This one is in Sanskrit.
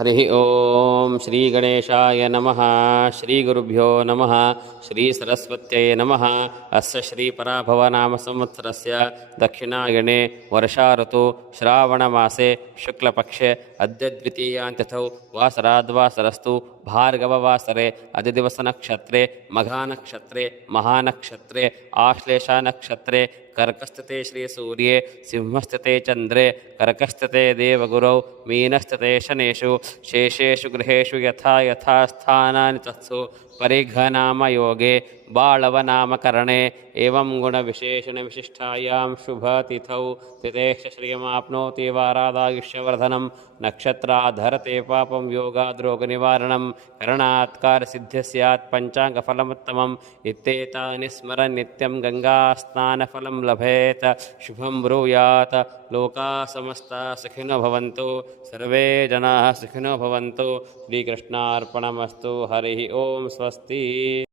हरि ओम श्री गणेशाय नमः। श्री गुरुभ्यो नमः। श्री सरस्वत्यै नमः। अस्य श्री पराभव नाम संवत्सरस्य दक्षिणायने वर्षा ऋतु श्रावणमासे शुक्लपक्षे अद्य द्वितीयान्तिथौ वासराद्वासरस्तु भार्गववासरे अधिदिवसनक्षत्रे मघानक्षत्रे महानक्षत्रे आश्लेषानक्षत्रे कर्कस्थिते श्रीसूर्ये सिंहस्थिते चन्द्रे कर्कस्थिते देवगुरौ मीनस्थिते शनेषु शेषेषु गृहेषु यथा यथा स्थानानि तत्सु परिघनामयोगे बाळवनामकरणे एवं गुणविशेषणविशिष्टायां शुभतिथौ तिथेश्च श्रियमाप्नोति वारादायुष्यवर्धनं नक्षत्राधरते पापं योगाद्रोगनिवारणं करणात् कार्यसिद्धिः स्यात् पञ्चाङ्गफलमुत्तमम् इत्येतानि स्मरन् नित्यं गङ्गास्नानफलं लभेत। शुभं ब्रूयात्। लोकाः समस्ताः सुखिनो भवन्तु। सर्वे जनाः सुखिनो भवन्तु। श्रीकृष्णार्पणमस्तु। हरिः ओम स्वस्ति।